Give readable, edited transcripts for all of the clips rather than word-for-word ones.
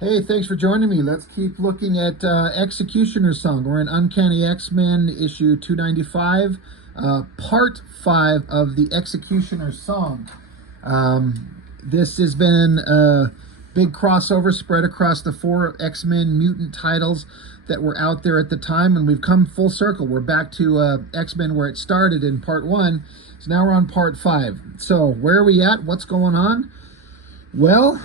Hey, thanks for joining me. Let's keep looking at X-cutioners SONG. We're in Uncanny X-Men issue 295, part 5 of the X-cutioners SONG. This has been a big crossover spread across the 4 X-Men mutant titles that were out there at the time, and we've come full circle. We're back to X-Men where it started in part 1, so now we're on part 5. So where are we at? What's going on? Well,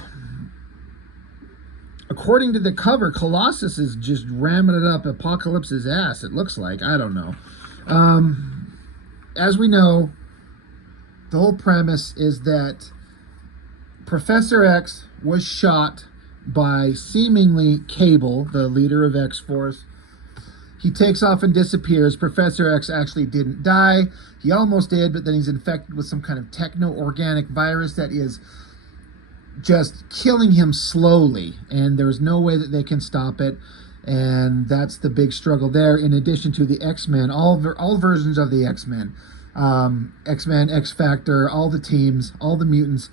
according to the cover, Colossus is just ramming it up Apocalypse's ass, it looks like. I don't know. As we know, the whole premise is that Professor X was shot by seemingly Cable, the leader of X-Force. He takes off and disappears. Professor X actually didn't die. He almost did, but then he's infected with some kind of techno-organic virus that is just killing him slowly, and there's no way that they can stop it. And that's the big struggle there, in addition to the X-Men, all versions of the X-Men, X-Men, X-Factor, all the teams, all the mutants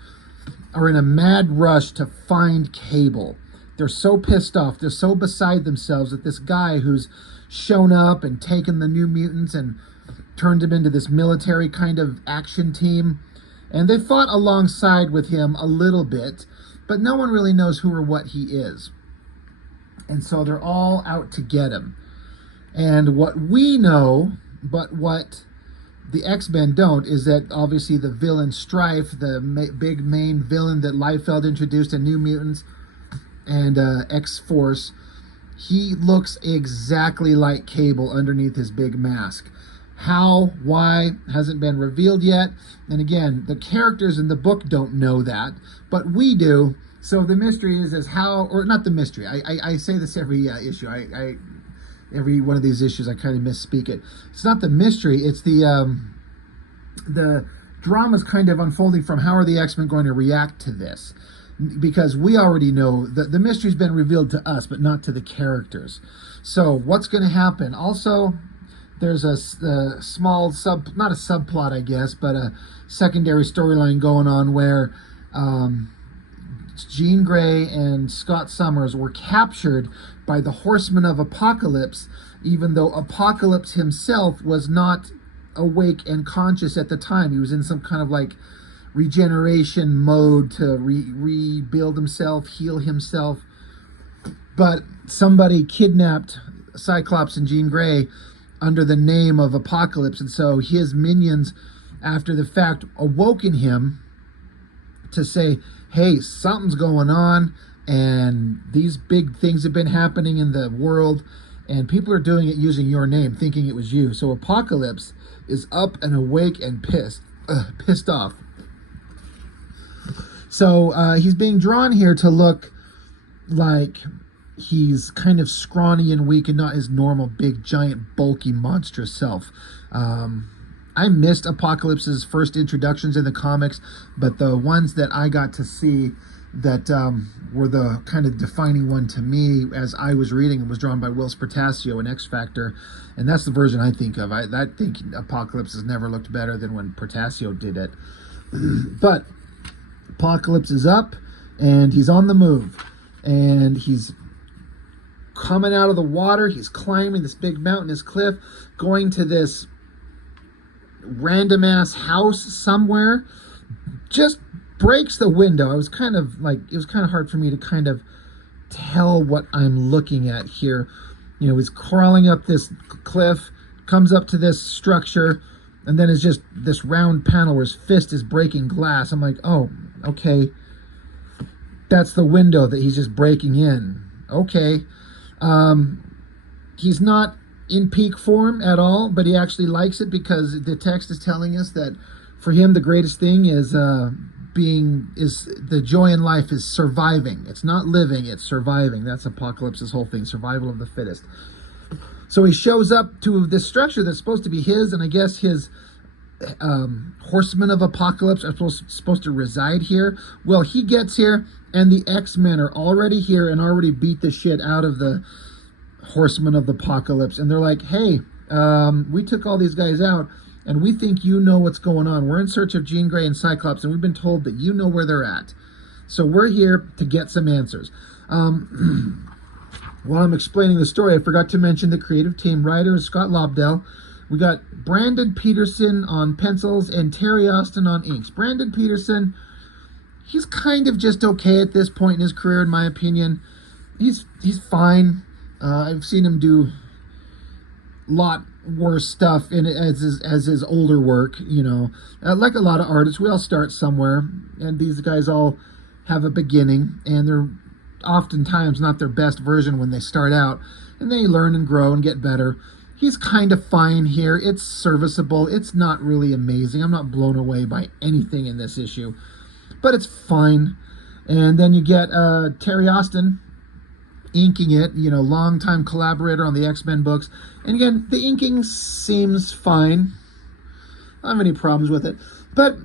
are in a mad rush to find Cable. They're so pissed off, they're so beside themselves that this guy who's shown up and taken the new mutants and turned them into this military kind of action team, and they fought alongside with him a little bit, but no one really knows who or what he is. And so they're all out to get him. And what we know, but what the X-Men don't, is that obviously the villain Strife, the big main villain that Liefeld introduced in New Mutants and X-Force, he looks exactly like Cable underneath his big mask. How, why, hasn't been revealed yet. And again, the characters in the book don't know that, but we do. So the mystery is how, or not the mystery. I say this every issue. Every one of these issues, I kind of misspeak it. It's not the mystery. It's the drama's kind of unfolding from how are the X-Men going to react to this, because we already know that the mystery's been revealed to us, but not to the characters. So what's going to happen? Also, there's a small not a subplot, I guess, but a secondary storyline going on where Jean Grey and Scott Summers were captured by the Horsemen of Apocalypse, even though Apocalypse himself was not awake and conscious at the time. He was in some kind of like regeneration mode to rebuild himself, heal himself. But somebody kidnapped Cyclops and Jean Grey under the name of Apocalypse, and so his minions, after the fact, awoken him to say, hey, something's going on, and these big things have been happening in the world, and people are doing it using your name, thinking it was you. So Apocalypse is up and awake and pissed off. So he's being drawn here to look like he's kind of scrawny and weak and not his normal big, giant, bulky, monstrous self. I missed Apocalypse's first introductions in the comics, but the ones that I got to see that were the kind of defining one to me as I was reading, was drawn by Will Spertasio in X-Factor, and that's the version I think of. I think Apocalypse has never looked better than when Spertasio did it. But Apocalypse is up, and he's on the move, and he's coming out of the water. He's climbing this big mountainous cliff, going to this random ass house somewhere, just breaks the window. I was kind of like, it was kind of hard for me to kind of tell what I'm looking at here. You know, he's crawling up this cliff, comes up to this structure, and then it's just this round panel where his fist is breaking glass. I'm like, oh, okay, that's the window that he's just breaking in. Okay. He's not in peak form at all, but he actually likes it, because the text is telling us that for him the greatest thing is the joy in life is surviving. It's not living, it's surviving. That's Apocalypse's whole thing, survival of the fittest. So he shows up to this structure that's supposed to be his, and I guess his Horsemen of Apocalypse are supposed to reside here. Well, he gets here, and the X-Men are already here and already beat the shit out of the Horsemen of the Apocalypse. And they're like, hey, we took all these guys out, and we think you know what's going on. We're in search of Jean Grey and Cyclops, and we've been told that you know where they're at. So we're here to get some answers. While I'm explaining the story, I forgot to mention the creative team. Writer is Scott Lobdell. We got Brandon Peterson on pencils and Terry Austin on inks. Brandon Peterson, he's kind of just okay at this point in his career, in my opinion. He's fine. I've seen him do a lot worse stuff in it as his older work, you know. Like a lot of artists, we all start somewhere, and these guys all have a beginning, and they're oftentimes not their best version when they start out, and they learn and grow and get better. He's kind of fine here. It's serviceable. It's not really amazing. I'm not blown away by anything in this issue, but it's fine. And then you get Terry Austin inking it, you know, longtime collaborator on the X-Men books. And again, the inking seems fine. I don't have any problems with it. But,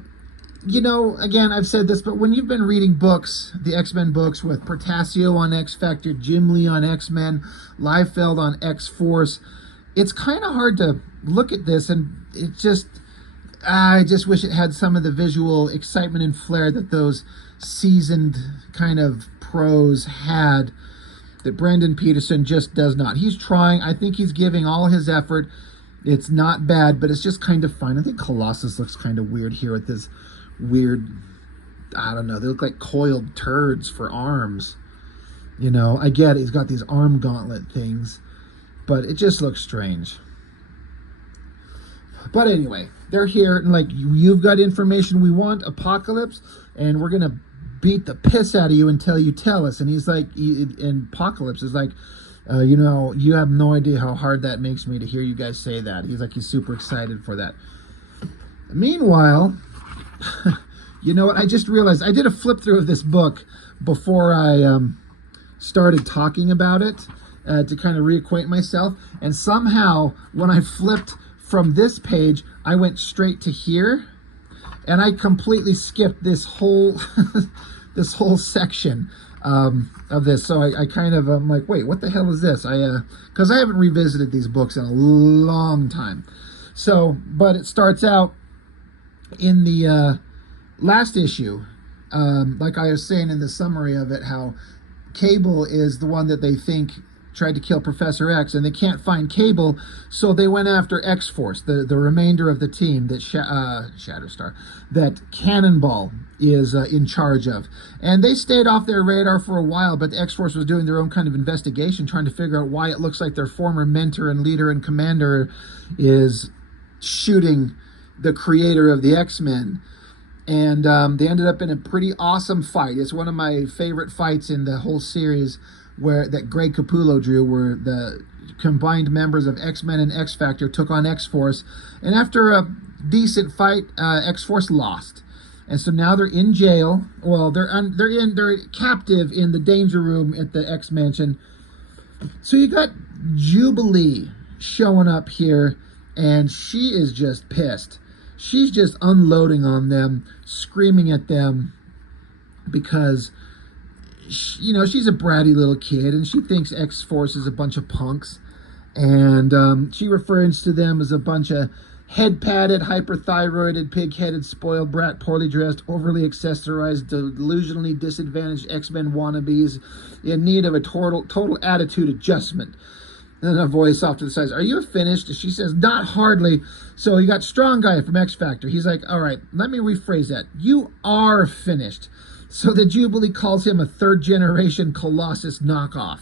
you know, again, I've said this, but when you've been reading books, the X-Men books with Portasio on X-Factor, Jim Lee on X-Men, Liefeld on X-Force, it's kind of hard to look at this and it just, I just wish it had some of the visual excitement and flair that those seasoned kind of pros had, that Brandon Peterson just does not. He's trying. I think he's giving all his effort. It's not bad, but it's just kind of fine. I think Colossus looks kind of weird here with this weird, I don't know, they look like coiled turds for arms. You know, I get it. He's got these arm gauntlet things, but it just looks strange. But anyway, they're here, and like, you've got information we want, Apocalypse, and we're going to beat the piss out of you until you tell us. And he's like, and Apocalypse is like, you know, you have no idea how hard that makes me to hear you guys say that. He's like, he's super excited for that. Meanwhile, you know what, I just realized I did a flip through of this book before I started talking about it, to kind of reacquaint myself. And somehow when I flipped from this page, I went straight to here, and I completely skipped this whole this whole section of this. So I kind of, I'm like, wait, what the hell is this? Because I haven't revisited these books in a long time. So, but it starts out in the last issue, like I was saying in the summary of it, how Cable is the one that they think tried to kill Professor X, and they can't find Cable, so they went after X-Force, the remainder of the team that Shatterstar, that Cannonball is in charge of. And they stayed off their radar for a while, but the X-Force was doing their own kind of investigation, trying to figure out why it looks like their former mentor and leader and commander is shooting the creator of the X-Men. And they ended up in a pretty awesome fight. It's one of my favorite fights in the whole series, where that Greg Capullo drew, where the combined members of X-Men and X-Factor took on X-Force. And after a decent fight, X-Force lost. And so now they're in jail. Well, they're captive in the danger room at the X-Mansion. So you got Jubilee showing up here, and she is just pissed. She's just unloading on them, screaming at them, because you know, she's a bratty little kid, and she thinks X-Force is a bunch of punks, and she refers to them as a bunch of head-padded, hyperthyroided, pig-headed, spoiled brat, poorly dressed, overly accessorized, delusionally disadvantaged X-Men wannabes in need of a total attitude adjustment. And then a voice off to the side, "Are you finished?" She says, "Not hardly." So you got Strong Guy from X-Factor. He's like, "All right, let me rephrase that. You are finished." So the Jubilee calls him a third-generation Colossus knockoff.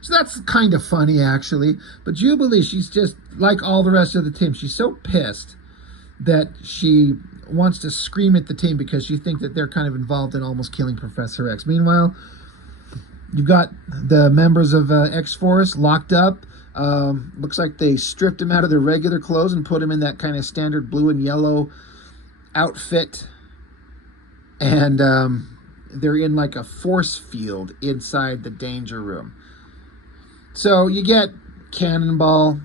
So that's kind of funny, actually. But Jubilee, she's just like all the rest of the team. She's so pissed that she wants to scream at the team because she thinks that they're kind of involved in almost killing Professor X. Meanwhile, you've got the members of X-Force locked up. Looks like they stripped them out of their regular clothes and put them in that kind of standard blue and yellow outfit. And they're in like a force field inside the danger room. So you get Cannonball.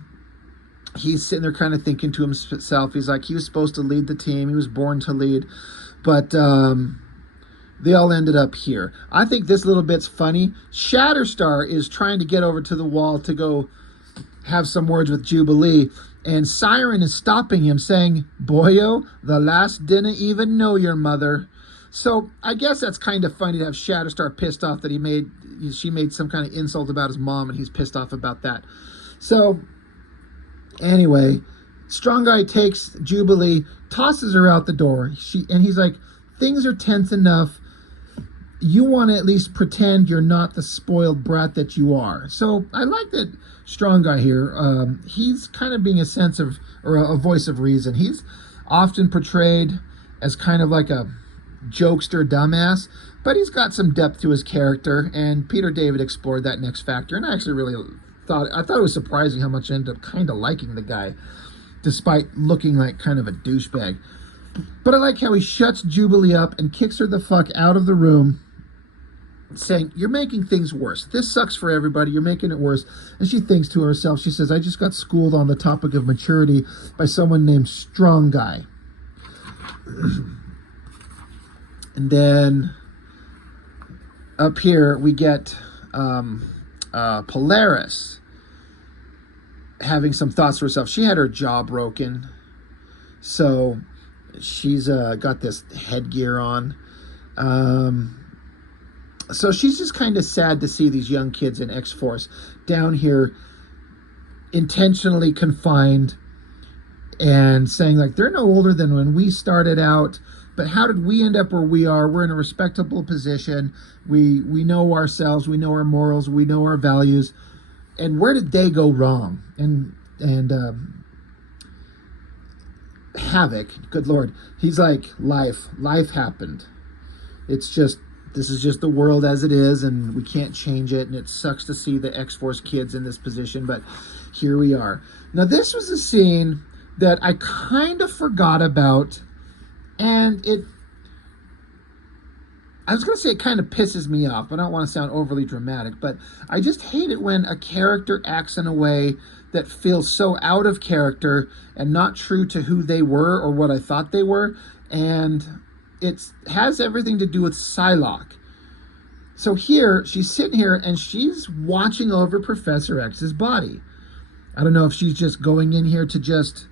He's sitting there kind of thinking to himself. He's like, he was supposed to lead the team. He was born to lead. But they all ended up here. I think this little bit's funny. Shatterstar is trying to get over to the wall to go have some words with Jubilee. And Siren is stopping him, saying, "Boyo, the last didn't even know your mother." So I guess that's kind of funny to have Shatterstar pissed off that she made some kind of insult about his mom, and he's pissed off about that. So anyway, Strong Guy takes Jubilee, tosses her out the door. He's like, things are tense enough. You want to at least pretend you're not the spoiled brat that you are. So I like that Strong Guy here. He's kind of being a voice of reason. He's often portrayed as kind of like a jokester dumbass, but he's got some depth to his character, and Peter David explored that in X Factor, and I actually really thought it was surprising how much I ended up kind of liking the guy, despite looking like kind of a douchebag. But I like how he shuts Jubilee up and kicks her the fuck out of the room, saying, you're making things worse. This sucks for everybody. You're making it worse. And she thinks to herself, she says, I just got schooled on the topic of maturity by someone named Strong Guy. And then up here we get Polaris having some thoughts for herself. She had her jaw broken, so she's got this headgear on. So she's just kind of sad to see these young kids in X-Force down here intentionally confined and saying, like, they're no older than when we started out, but how did we end up where we are? We're in a respectable position. We know ourselves. We know our morals. We know our values. And where did they go wrong? And Havoc, good Lord, he's like, life happened. This is just the world as it is, and we can't change it, and it sucks to see the X-Force kids in this position, but here we are. Now, this was a scene that I kind of forgot about, and I was going to say it kind of pisses me off, but I don't want to sound overly dramatic, but I just hate it when a character acts in a way that feels so out of character and not true to who they were or what I thought they were, and it has everything to do with Psylocke. So here, she's sitting here and she's watching over Professor X's body. I don't know if she's just going in here to just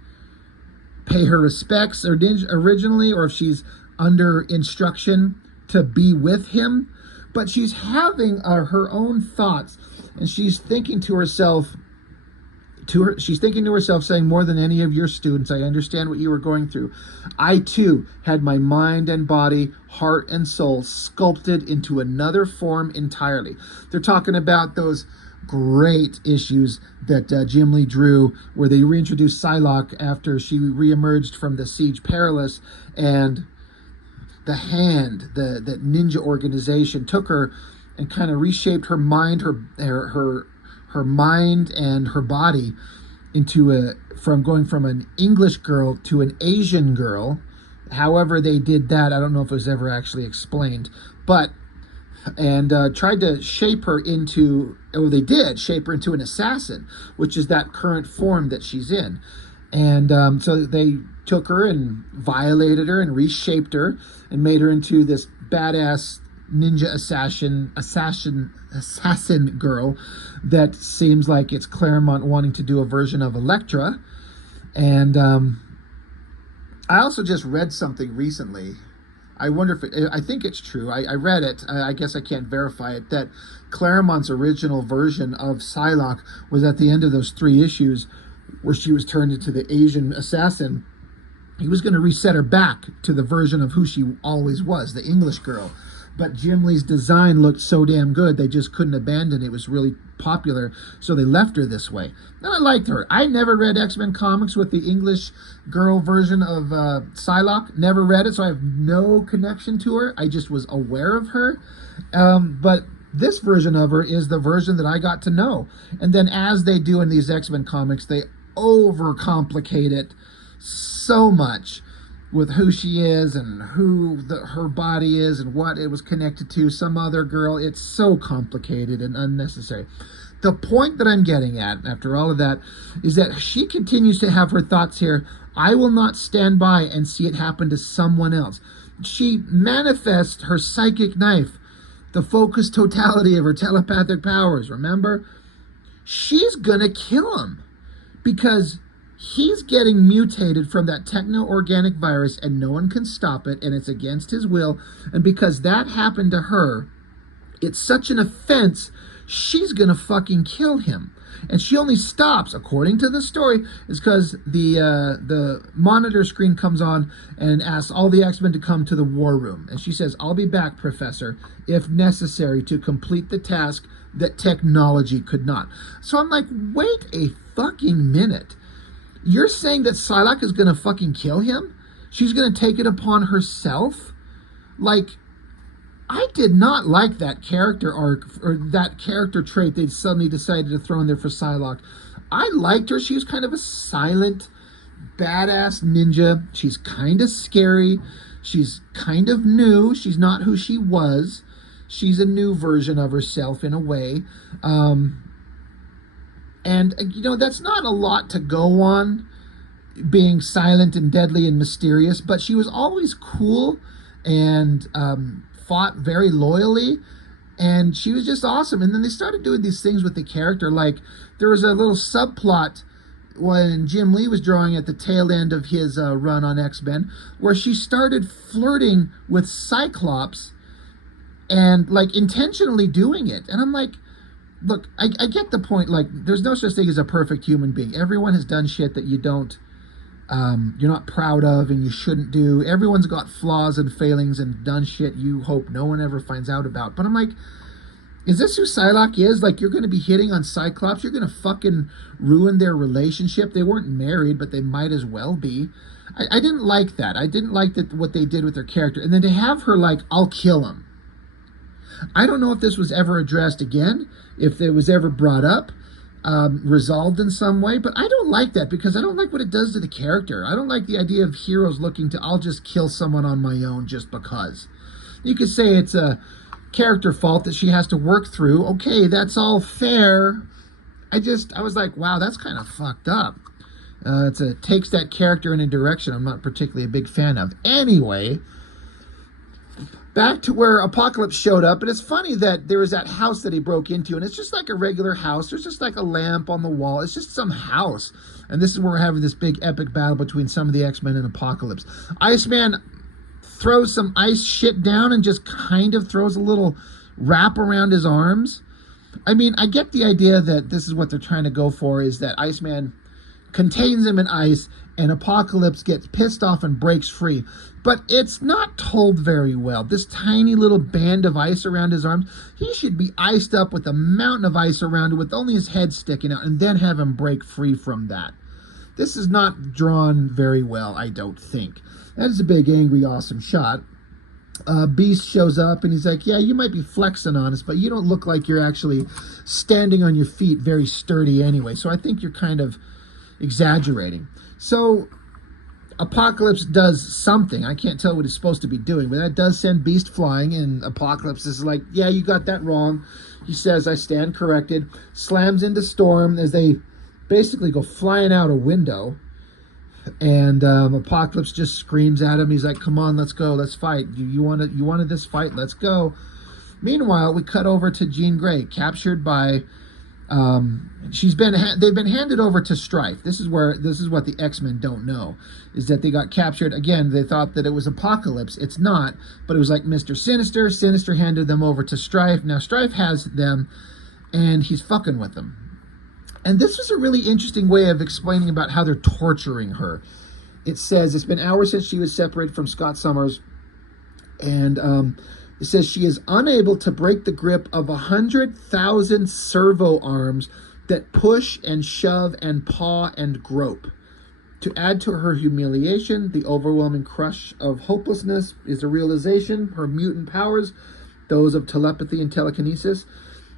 pay her respects originally, or if she's under instruction to be with him, but she's having her own thoughts, and she's thinking to herself, saying, more than any of your students, I understand what you were going through. I too had my mind and body, heart and soul sculpted into another form entirely. They're talking about those great issues that Jim Lee drew, where they reintroduced Psylocke after she reemerged from the Siege Perilous, and the Hand, that ninja organization, took her and kind of reshaped her mind, her mind and her body into going from an English girl to an Asian girl. However they did that, I don't know if it was ever actually explained, but tried to shape her into, they did shape her into an assassin, which is that current form that she's in. And so they took her and violated her and reshaped her and made her into this badass ninja assassin girl that seems like it's Claremont wanting to do a version of Elektra. And I also just read something recently. I wonder if I think it's true. I read it. I guess I can't verify it, that Claremont's original version of Psylocke was at the end of those 3 issues where she was turned into the Asian assassin. He was going to reset her back to the version of who she always was, the English girl. But Jim Lee's design looked so damn good, they just couldn't abandon it. It was really popular, so they left her this way. And I liked her. I never read X-Men comics with the English girl version of Psylocke. Never read it, so I have no connection to her. I just was aware of her. But this version of her is the version that I got to know. And then as they do in these X-Men comics, they overcomplicate it so much with who she is and who her body is and what it was connected to, some other girl. It's so complicated and unnecessary. The point that I'm getting at after all of that is that she continues to have her thoughts here. I will not stand by and see it happen to someone else. She manifests her psychic knife, the focused totality of her telepathic powers, remember? She's gonna kill him because He's getting mutated from that techno-organic virus, and no one can stop it, and it's against his will. And because that happened to her, it's such an offense, she's gonna fucking kill him. And she only stops, according to the story, is because the monitor screen comes on and asks all the X-Men to come to the war room. And she says, "I'll be back, Professor, if necessary, to complete the task that technology could not." So I'm like, wait a fucking minute. You're saying that Psylocke is gonna fucking kill him? She's gonna take it upon herself? Like, I did not like that character arc, or that character trait they suddenly decided to throw in there for Psylocke. I liked her. She was kind of a silent, badass ninja. She's kind of scary. She's kind of new. She's not who she was. She's a new version of herself in a way. And, you know, that's not a lot to go on, being silent and deadly and mysterious, but she was always cool and fought very loyally, and she was just awesome. And then they started doing these things with the character, like there was a little subplot when Jim Lee was drawing at the tail end of his run on X-Men, where she started flirting with Cyclops and like intentionally doing it. And I'm like, look, I get the point. Like, there's no such thing as a perfect human being. Everyone has done shit that you don't you're not proud of and you shouldn't do. Everyone's got flaws and failings and done shit you hope no one ever finds out about. But I'm like, is this who Psylocke is? Like, you're going to be hitting on Cyclops? You're going to fucking ruin their relationship? They weren't married, but they might as well be. I didn't like that. I didn't like that what they did with their character. And then to have her like, "I'll kill him." I don't know if this was ever addressed again, if it was ever brought up, resolved in some way, but I don't like that because I don't like what it does to the character. I don't like the idea of heroes looking to, "I'll just kill someone on my own just because." You could say it's a character fault that she has to work through. Okay, that's all fair. I was like, wow, that's kind of fucked up. It takes that character in a direction I'm not particularly a big fan of. Anyway, back to where Apocalypse showed up, and it's funny that there was that house that he broke into, and it's just like a regular house. There's just like a lamp on the wall. It's just some house, and this is where we're having this big epic battle between some of the X-Men and Apocalypse. Iceman throws some ice shit down and just kind of throws a little wrap around his arms. I mean, I get the idea that this is what they're trying to go for, is that Iceman contains him in ice and Apocalypse gets pissed off and breaks free. But it's not told very well. This tiny little band of ice around his arms, he should be iced up with a mountain of ice around it with only his head sticking out, and then have him break free from that. This is not drawn very well, I don't think. That is a big, angry, awesome shot. Beast shows up and he's like, "Yeah, you might be flexing on us, but you don't look like you're actually standing on your feet very sturdy anyway. So I think you're kind of exaggerating." So Apocalypse does something. I can't tell what he's supposed to be doing, but that does send Beast flying, and Apocalypse is like, "Yeah, you got that wrong." He says, "I stand corrected." Slams into Storm as they basically go flying out a window. And Apocalypse just screams at him. He's like, "Come on, let's go, let's fight. You wanted this fight, let's go." Meanwhile, we cut over to Jean Grey, captured by they've been handed over to Strife. This is what the X-Men don't know, is that they got captured. Again, they thought that it was Apocalypse. It's not, but it was like Mr. Sinister. Sinister handed them over to Strife. Now Strife has them, and he's fucking with them. And this was a really interesting way of explaining about how they're torturing her. It says, it's been hours since she was separated from Scott Summers, and it says she is unable to break the grip of 100,000 servo arms that push and shove and paw and grope. To add to her humiliation, the overwhelming crush of hopelessness is a realization her mutant powers, those of telepathy and telekinesis,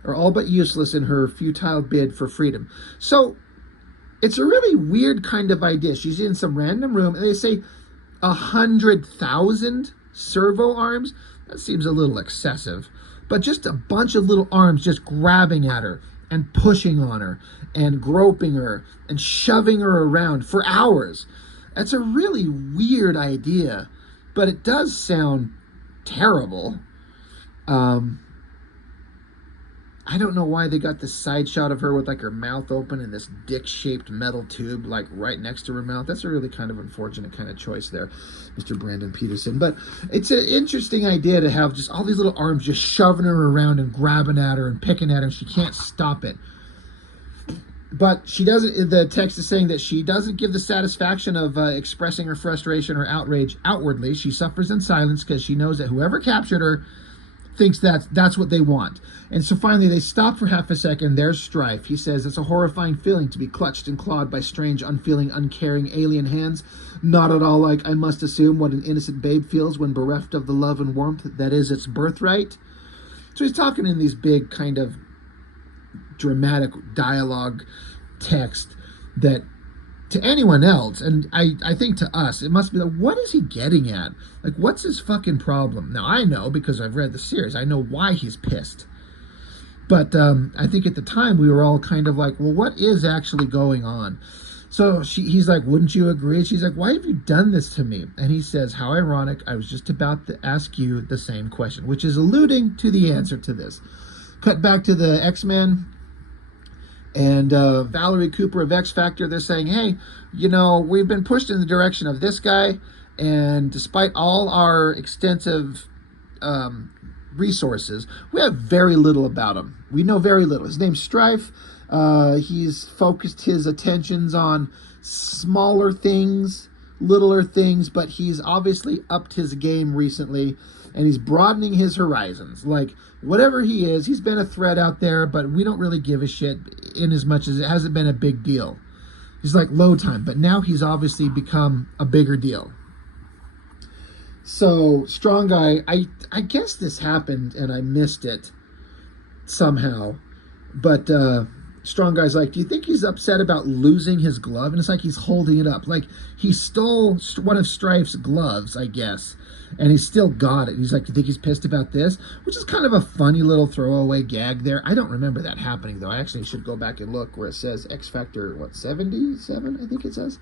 are all but useless in her futile bid for freedom. So it's a really weird kind of idea. She's in some random room and they say 100,000 servo arms. That seems a little excessive, but just a bunch of little arms just grabbing at her and pushing on her and groping her and shoving her around for hours. That's a really weird idea, but it does sound terrible. I don't know why they got this side shot of her with like her mouth open and this dick-shaped metal tube like right next to her mouth. That's a really kind of unfortunate kind of choice there, Mr. Brandon Peterson. But it's an interesting idea to have just all these little arms just shoving her around and grabbing at her and picking at her. She can't stop it. But she doesn't, the text is saying that she doesn't give the satisfaction of expressing her frustration or outrage outwardly. She suffers in silence because she knows that whoever captured her thinks that's what they want. And so finally they stop for half a second. There's Strife. He says, it's a horrifying feeling to be clutched and clawed by strange, unfeeling, uncaring alien hands. Not at all like, I must assume, what an innocent babe feels when bereft of the love and warmth that is its birthright. So he's talking in these big kind of dramatic dialogue text that to anyone else, and I think to us, it must be like, what is he getting at? Like, what's his fucking problem? Now, I know, because I've read the series, I know why he's pissed. But I think at the time, we were all kind of like, well, what is actually going on? So he's like, wouldn't you agree? She's like, why have you done this to me? And he says, how ironic, I was just about to ask you the same question, which is alluding to the answer to this. Cut back to the X-Men. And Valerie Cooper of X Factor, they're saying, hey, you know, we've been pushed in the direction of this guy, and despite all our extensive resources, we have very little about him. We know very little. His name's Strife. He's focused his attentions on smaller things, littler things, but he's obviously upped his game recently, and he's broadening his horizons. Like, whatever he is, he's been a threat out there, but we don't really give a shit in as much as it hasn't been a big deal. He's like low time, but now he's obviously become a bigger deal. So, Strong Guy, I guess this happened and I missed it somehow, but Strong Guy's like, do you think he's upset about losing his glove? And it's like he's holding it up. Like, he stole one of Strife's gloves, I guess, and he's still got it. He's like, do you think he's pissed about this? Which is kind of a funny little throwaway gag there. I don't remember that happening, though. I actually should go back and look where it says X Factor, what, 77, I think it says?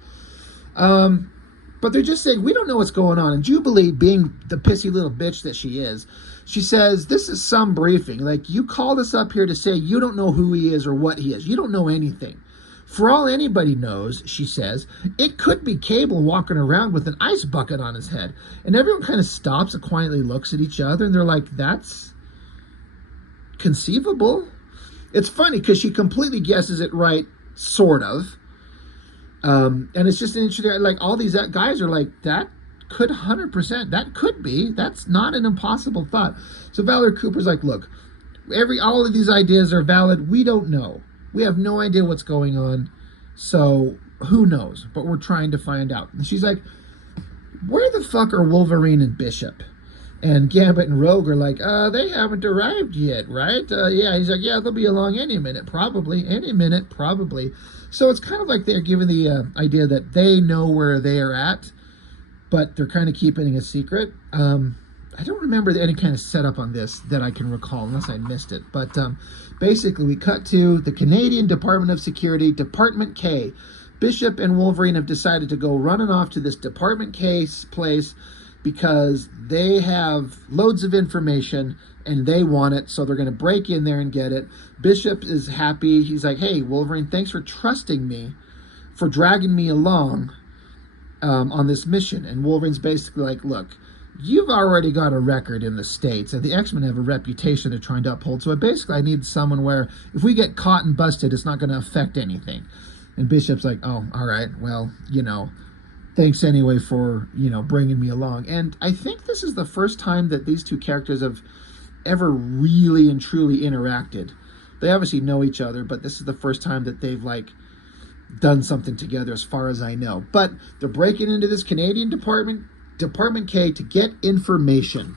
But they're just saying, we don't know what's going on. And Jubilee, being the pissy little bitch that she is, she says, this is some briefing. Like, you called us up here to say you don't know who he is or what he is. You don't know anything. For all anybody knows, she says, it could be Cable walking around with an ice bucket on his head. And everyone kind of stops and quietly looks at each other. And they're like, that's conceivable. It's funny because she completely guesses it right, sort of. And it's just an interesting, like, all these guys are like, that could 100%, that could be, that's not an impossible thought. So Valerie Cooper's like, look, all of these ideas are valid. We don't know. We have no idea what's going on. So who knows? But we're trying to find out. And she's like, where the fuck are Wolverine and Bishop? And Gambit and Rogue are like, they haven't arrived yet, right? Yeah, he's like, yeah, they'll be along any minute, probably. Any minute, probably. So it's kind of like they're giving the idea that they know where they are at, but they're kind of keeping it a secret. I don't remember any kind of setup on this that I can recall, unless I missed it. But basically, we cut to the Canadian Department of Security, Department K. Bishop and Wolverine have decided to go running off to this Department K place because they have loads of information and they want it, so they're going to break in there and get it. Bishop is happy. He's like, hey, Wolverine, thanks for trusting me, for dragging me along on this mission. And Wolverine's basically like, look, you've already got a record in the States, and the X-Men have a reputation they're trying to uphold, so basically I need someone where if we get caught and busted, it's not going to affect anything. And Bishop's like, oh, all right, well, you know, thanks anyway for, you know, bringing me along. And I think this is the first time that these two characters have ever really and truly interacted. They obviously know each other, but this is the first time that they've, like, done something together as far as I know. But they're breaking into this Canadian Department K to get information.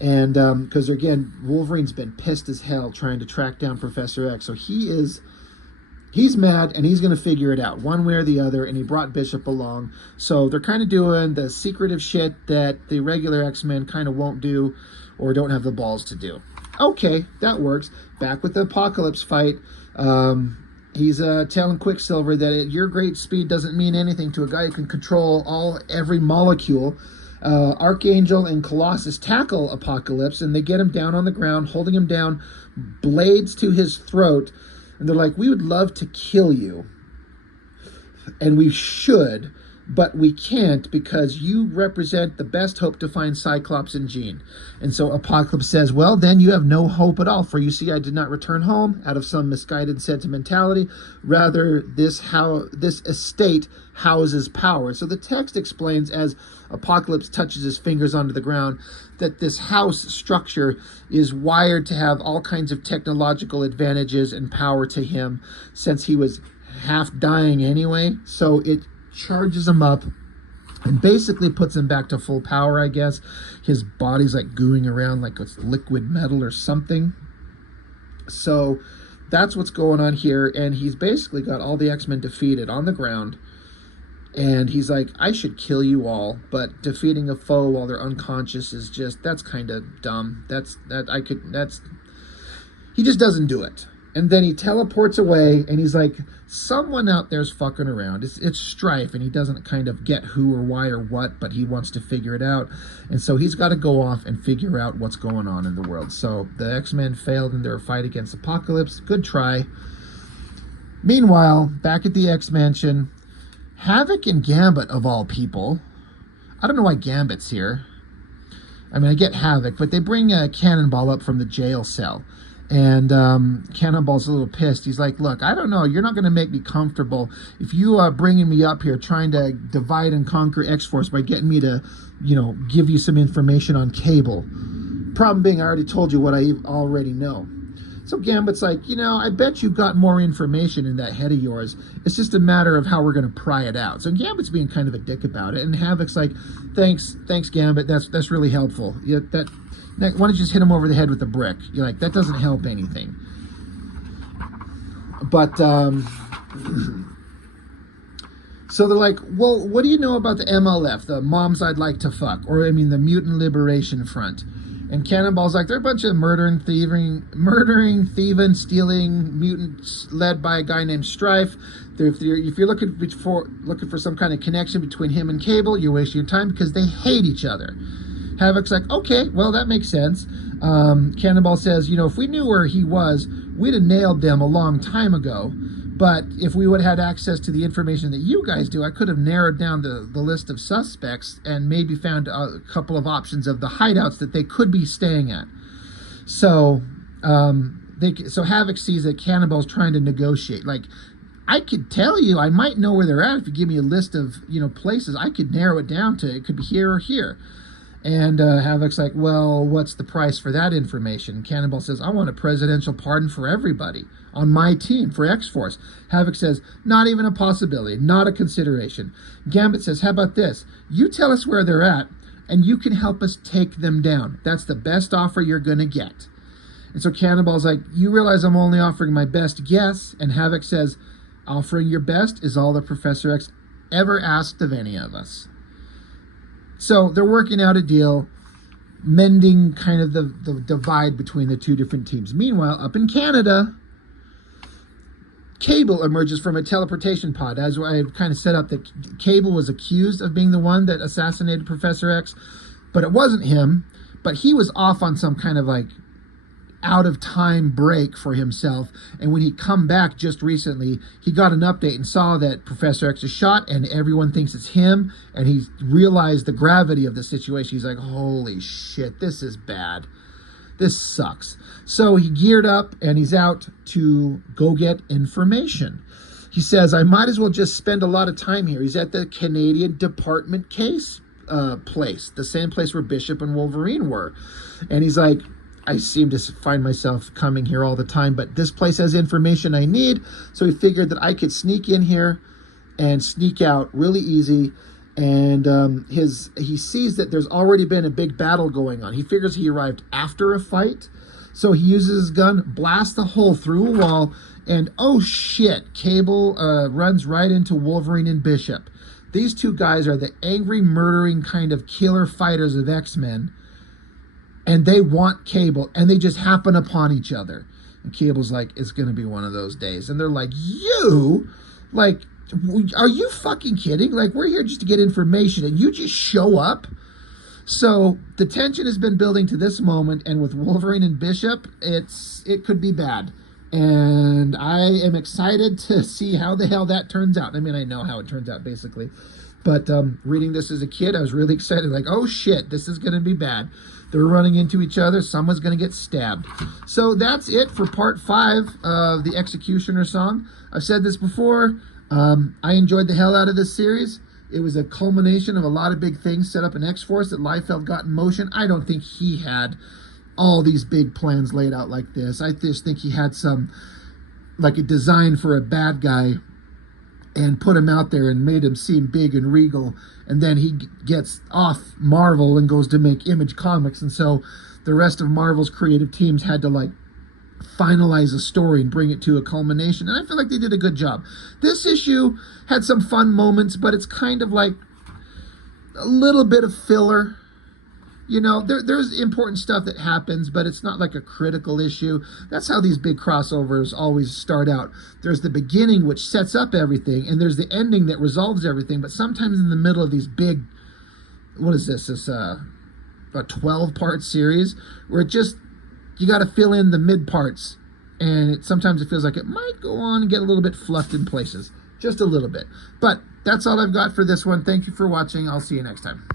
And because, again, Wolverine's been pissed as hell trying to track down Professor X. So he's mad, and he's going to figure it out one way or the other, and he brought Bishop along. So they're kind of doing the secretive shit that the regular X-Men kind of won't do or don't have the balls to do. Okay, that works. Back with the Apocalypse fight. He's telling Quicksilver that your great speed doesn't mean anything to a guy who can control every molecule. Archangel and Colossus tackle Apocalypse, and they get him down on the ground, holding him down, blades to his throat, and they're like, we would love to kill you, and we should, but we can't because you represent the best hope to find Cyclops and Jean. And so Apocalypse says, well, then you have no hope at all. For you see, I did not return home out of some misguided sentimentality. Rather, this estate houses power. So the text explains, as Apocalypse touches his fingers onto the ground, that this house structure is wired to have all kinds of technological advantages and power to him, since he was half dying anyway. So it charges him up and basically puts him back to full power, I guess. His body's like gooing around like it's liquid metal or something. So that's what's going on here. And he's basically got all the X-Men defeated on the ground. And he's like, I should kill you all, but defeating a foe while they're unconscious is just, that's kind of dumb. He just doesn't do it. And then he teleports away, and he's like, someone out there's fucking around. It's Strife, and he doesn't kind of get who or why or what, but he wants to figure it out. And so he's got to go off and figure out what's going on in the world. So the X-Men failed in their fight against Apocalypse. Good try. Meanwhile, back at the X-Mansion, Havoc and Gambit, of all people. I don't know why Gambit's here. I mean, I get Havoc, but they bring a Cannonball up from the jail cell. And Cannonball's a little pissed. He's like, look, I don't know. You're not going to make me comfortable if you are bringing me up here trying to divide and conquer X-Force by getting me to, give you some information on Cable. Problem being, I already told you what I already know. So Gambit's like, I bet you got more information in that head of yours. It's just a matter of how we're going to pry it out. So Gambit's being kind of a dick about it. And Havoc's like, thanks, Gambit. That's really helpful. Yeah, why don't you just hit him over the head with a brick? You're like, that doesn't help anything. But, so they're like, well, what do you know about the MLF, the Moms I'd Like to Fuck? Or, the Mutant Liberation Front. And Cannonball's like, they're a bunch of murdering, thieving, stealing mutants led by a guy named Strife. If you're looking for some kind of connection between him and Cable, you're wasting your time because they hate each other. Havoc's like, okay, well, that makes sense. Cannonball says, if we knew where he was, we'd have nailed them a long time ago. But if we would have had access to the information that you guys do, I could have narrowed down the list of suspects and maybe found a couple of options of the hideouts that they could be staying at. So, so Havoc sees that Cannonball's trying to negotiate. Like, I could tell you, I might know where they're at if you give me a list of, places. I could narrow it down to, it could be here or here. And Havoc's like, well, what's the price for that information? Cannonball says, I want a presidential pardon for everybody on my team for X-Force. Havoc says, not even a possibility, not a consideration. Gambit says, how about this? You tell us where they're at, and you can help us take them down. That's the best offer you're going to get. And so Cannonball's like, you realize I'm only offering my best guess? And Havoc says, offering your best is all that Professor X ever asked of any of us. So they're working out a deal, mending kind of the divide between the two different teams. Meanwhile, up in Canada, Cable emerges from a teleportation pod. As I kind of set up, that Cable was accused of being the one that assassinated Professor X, but it wasn't him. But he was off on some kind of like out of time break for himself. And when he come back just recently, he got an update and saw that Professor X is shot and everyone thinks it's him. And he realized the gravity of the situation. He's like, holy shit, this is bad. This sucks. So he geared up and he's out to go get information. He says, I might as well just spend a lot of time here. He's at the Canadian Department Case place, the same place where Bishop and Wolverine were. And he's like, I seem to find myself coming here all the time, but this place has information I need. So he figured that I could sneak in here and sneak out really easy. And he sees that there's already been a big battle going on. He figures he arrived after a fight. So he uses his gun, blasts a hole through a wall, and oh shit, Cable runs right into Wolverine and Bishop. These two guys are the angry, murdering kind of killer fighters of X-Men. And they want Cable, and they just happen upon each other. And Cable's like, it's going to be one of those days. And they're like, you? Like, are you fucking kidding? Like, we're here just to get information, and you just show up? So the tension has been building to this moment, and with Wolverine and Bishop, it could be bad. And I am excited to see how the hell that turns out. I mean, I know how it turns out basically, but reading this as a kid, I was really excited. Like, oh shit, this is going to be bad. They're running into each other. Someone's going to get stabbed. So that's it for part 5 of the X-cutioner song. I've said this before. I enjoyed the hell out of this series. It was a culmination of a lot of big things set up in X-Force that Liefeld got in motion. I don't think he had all these big plans laid out like this. I just think he had like a design for a bad guy and put him out there and made him seem big and regal. And then he gets off Marvel and goes to make Image Comics. And so the rest of Marvel's creative teams had to like finalize a story and bring it to a culmination. And I feel like they did a good job. This issue had some fun moments, but it's kind of like a little bit of filler. You know, there's important stuff that happens, but it's not like a critical issue. That's how these big crossovers always start out. There's the beginning, which sets up everything, and there's the ending that resolves everything. But sometimes in the middle of these big, what is this? A 12-part series where you got to fill in the mid parts, and sometimes it feels like it might go on and get a little bit fluffed in places, just a little bit. But that's all I've got for this one. Thank you for watching. I'll see you next time.